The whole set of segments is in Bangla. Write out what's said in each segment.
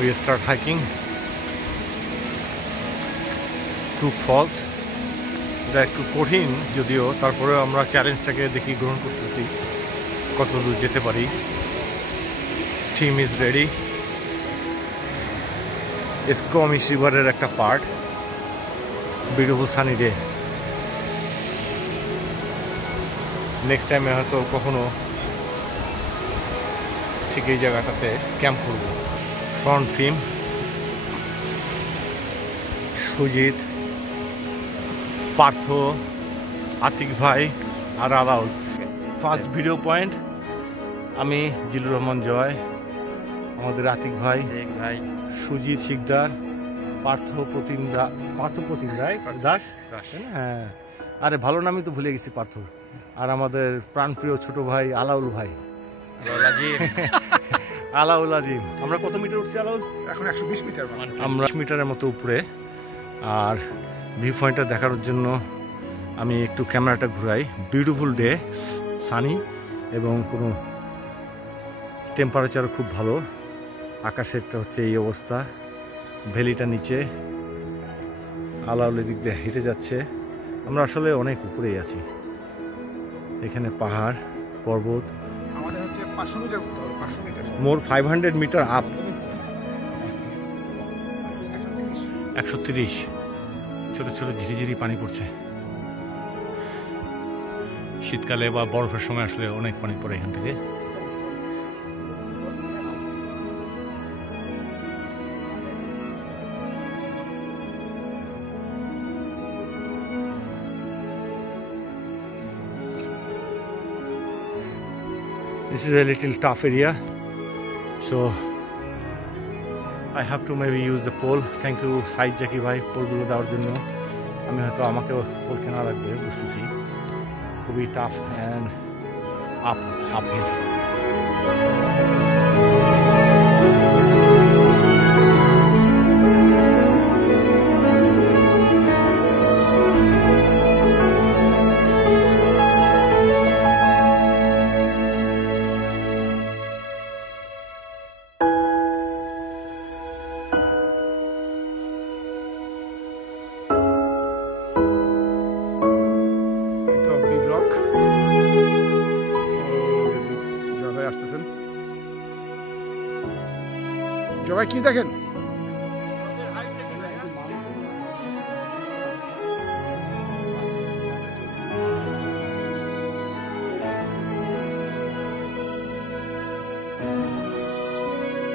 we start hiking Crook Falls. এটা একটু কঠিন যদিও, তারপরেও আমরা চ্যালেঞ্জটাকে দেখি গ্রহণ করতেছি কত দূর যেতে পারি। Team is ready. স্কমিশ রিভারের একটা part, beautiful sunny day. Next টাইমে হয়তো কখনো ঠিক এই জায়গাটাতে ক্যাম্প করব। ফ্রন্ট টিম সুজিত, পার্থ, আতিক ভাই আর আলাউল। ফার্স্ট ভিডিও পয়েন্ট আমি, জিলুর রহমান জয়, আমাদের আতিক ভাই, সুজিত শিকদার, পার্থ প্রতিম দাস। হ্যাঁ, আরে ভালো নামই তো ভুলে গেছি পার্থ। আর আমাদের প্রাণপ্রিয় ছোট ভাই আলাউল ভাই, আলাউল আজিম। আমরা কত মিটার উঠছি আলাউল? এখন 120 মিটার। আমরা 100 মিটারের মতো উপরে। আর ভিউ পয়েন্টটা দেখানোর জন্য আমি একটু ক্যামেরাটা ঘুরাই। বিউটিফুল ডে, সানি, এবং কোনো টেম্পারেচার খুব ভালো। আকাশেরটা হচ্ছে এই অবস্থা, ভ্যালিটা নিচে, আলাউলের দিক দিয়ে হেঁটে যাচ্ছে। আমরা আসলে অনেক উপরেই আছি। এখানে পাহাড় পর্বত, আমাদের হচ্ছে 500 মিটার উঠতে হবে। 500 মিটার, মোর 500 মিটার আপ। 130। ছোট ছোট ঝিরিঝিরি পানি পড়ছে। শীতকালে বা বরফের সময় আসলে অনেক পানি পড়ে এখান থেকে। This is a little tough area, so I have to maybe use the pole. Thank you Said Jaki bhai, পোলগুলো দেওয়ার জন্য। আমি হয়তো আমাকেও পোল কেনা লাগবে, বুঝতেছি। খুবই টাফ অ্যান্ড আপহিল। জয় কি দেখেন?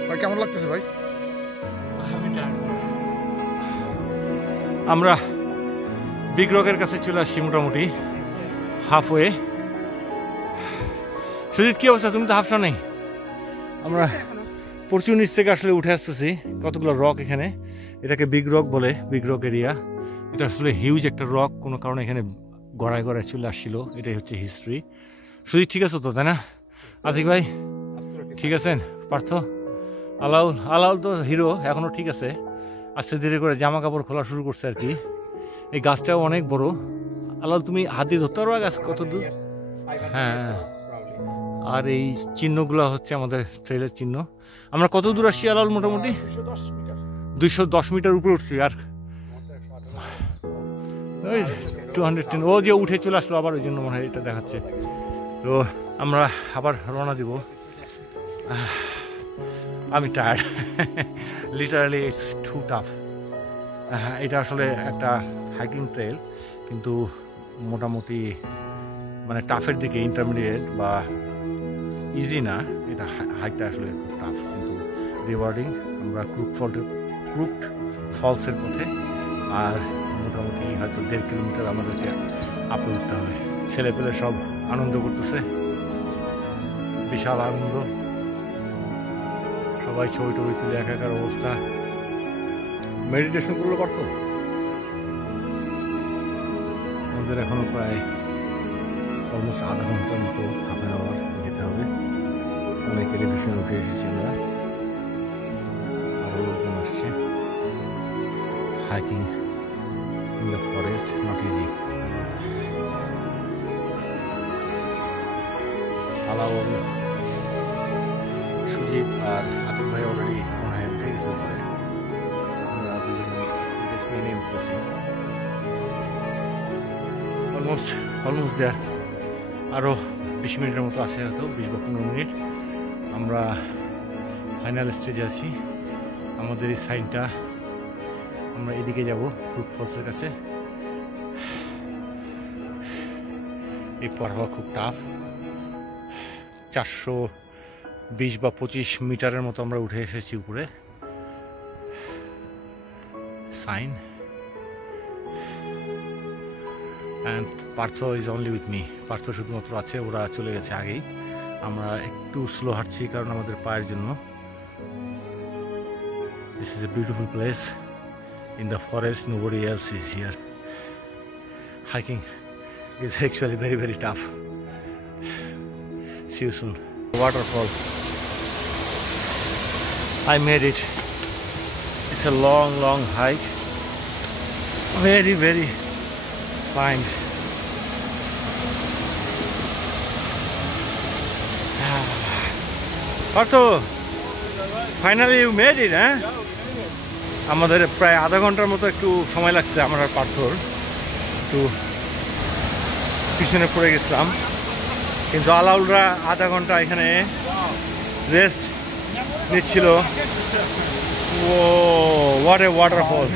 ভাই কেমন লাগতেছে ভাই? আমরা বিগ রকের কাছে চলে আসছি, মোটামুটি হাফওয়ে। সুজিত কি অবস্থা? তুমি তো হাফসা নেই। আমরা প্রচুর নিচ থেকে আসলে উঠে আসতেছি, কতগুলো রক এখানে। এটাকে বিগ রক বলে, বিগ রক এরিয়া। এটা আসলে হিউজ একটা রক, কোনো কারণে এখানে গড়ায় গড়ায় চলে আসছিল। এটাই হচ্ছে হিস্ট্রি। সুজিত ঠিক আছে তো, তাই না? আতিক ভাই ঠিক আছেন? পার্থ, আলাউল তো হিরো, এখনও ঠিক আছে। আস্তে ধীরে করে জামা কাপড় খোলা শুরু করছে আর কি। এই গাছটাও অনেক বড়। আলাউল তুমি হাত দিয়ে ধরতে পারো গাছ কত দূর? হ্যাঁ, আর এই চিহ্নগুলো হচ্ছে আমাদের ট্রেলের চিহ্ন। আমরা কত দূর আসছি আলাউল? মোটামুটি 210 মিটার উপরে উঠছি। আর ওই 210, ও যে উঠে চলে আসলো আবার, ওই জন্য মনে হয় এটা দেখাচ্ছে। তো আমরা আবার রওনা দিব। আমি tired, literally it's too tough. এটা আসলে একটা হাইকিং ট্রেল, কিন্তু মোটামুটি মানে টাফের দিকে, ইন্টারমিডিয়েট বা ইজি না। এটা হাইকটা আসলে খুব টাফ, কিন্তু রিওয়ার্ডিং। আমরা ক্রুক ফলসের পথে, আর মোটামুটি হয়তো 1.5 কিলোমিটার আমাদেরকে আপে উঠতে হবে। ছেলেপেলে সব আনন্দ করতেছে, বিশাল আনন্দ। সবাই ছবি টবি তুলে একাকার অবস্থা। মেডিটেশন করলে পারতো। আমাদের এখনো প্রায় অলমোস্ট আধা ঘন্টার মতো, হাফ অ্যান আওয়ার যেতে হবে। অনেক এলিভেশন উঠে এসেছি আমরা, আরও লোকজন আসছে। Hiking in the forest not easy. Alaul, Sujit আর আতিক ভাই অলরেডি মনে হয় উঠে গেছে। Almost there. আরও 20 মিনিটের মতো আছে, হয়তো 20 বা 15 মিনিট। আমরা ফাইনাল স্টেজে আছি। আমাদের এই সাইনটা, আমরা এদিকে যাব ক্রুক ফলসের কাছে। এই পার হওয়া খুব টাফ। 420 বা 25 মিটারের মতো আমরা উঠে এসেছি উপরে। সাইন and Partha is only with me. Partha শুধুমাত্র আছে, ওরা চলে গেছে আগেই। আমরা একটু স্লো হাঁটছি কারণ আমাদের পায়ের জন্য। This is a beautiful place in the forest. Nobody else is here. Hiking is actually very tough. See you soon. Waterfall. I made it. It's a long hike. Very fine. Partho, finally you made it, huh? আমাদের প্রায় আধা ঘন্টার মতো একটু সময় লাগছে আমার আর পার্থর। একটু পিছনে পড়ে গেছিলাম, কিন্তু আলাউলরা আধা ঘন্টা এখানে রেস্ট নিচ্ছিল। Oh what a waterfall!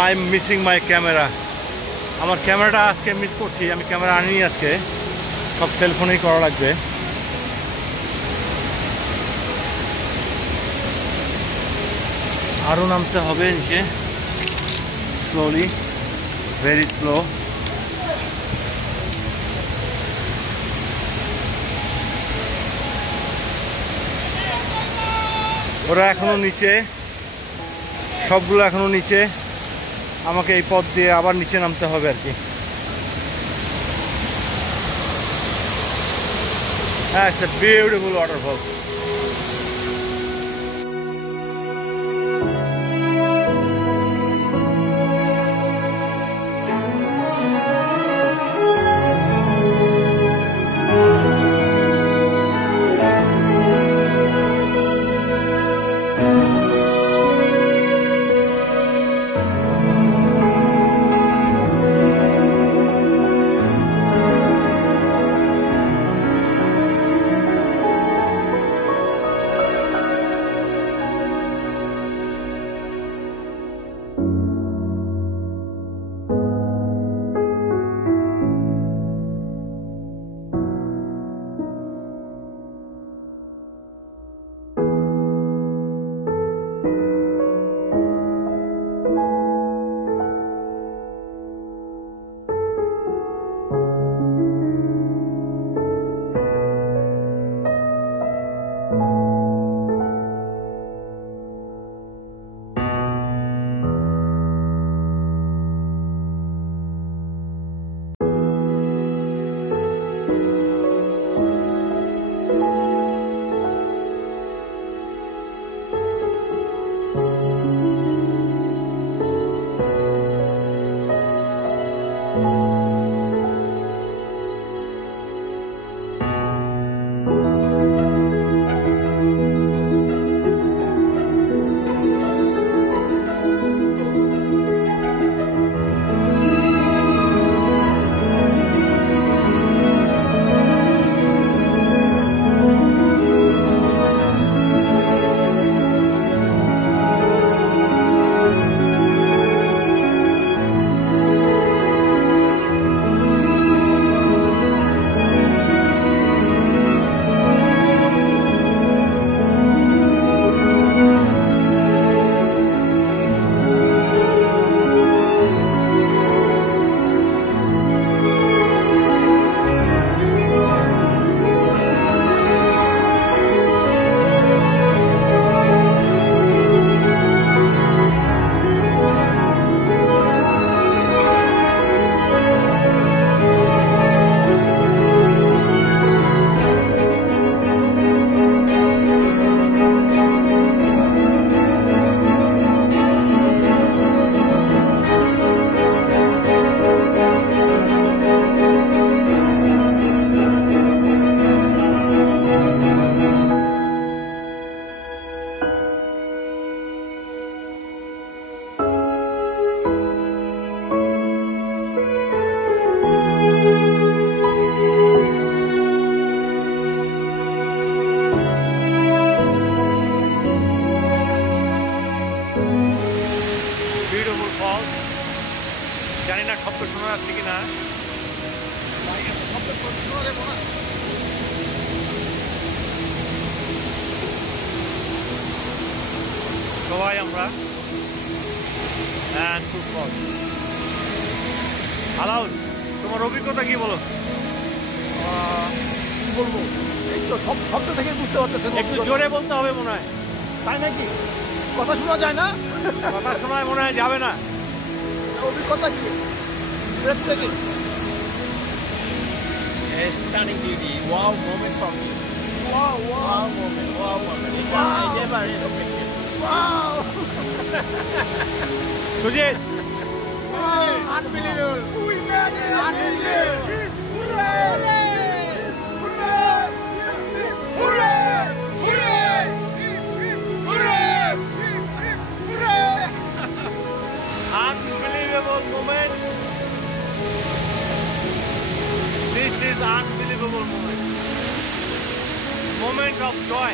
I am missing my camera. আমার ক্যামেরাটা আজকে মিস করছি। আমি ক্যামেরা আনিনি আজকে, সব সেলফোনেই করা লাগবে। আরও নামতে হবে নিচে, স্লোলি, ভেরি স্লো। ওরা এখনো নিচে, সবগুলো এখনো নিচে। আমাকে এই পথ দিয়ে আবার নিচে নামতে হবে আর কি। হ্যাঁ, ইটস এ বিউটিফুল ওয়াটারফল। সবাই আমরা and football. আলাউল, তোমার অভিজ্ঞতা কি বলো? কি বলবো, এই তো সব শব্দ থেকে বুঝতে পারতেছেন। একটু জোরে বলতে হবে মনে হয়। তাই নাকি? কথা শোনা যায় না? কথা শোনায় মনে হয় যাবে না। অভিজ্ঞতা কি? Breathtaking. A stunning beauty. Wow moment for me. Wow, wow, Wow moment. Wow moment. Wow. I never expected. wow. Sujit, Unbelievable. We made it. Unbelievable. Hooray! Hooray! Hooray! Hooray! Hooray! Hooray! unbelievable moment. This is unbelievable moment. Moment of joy.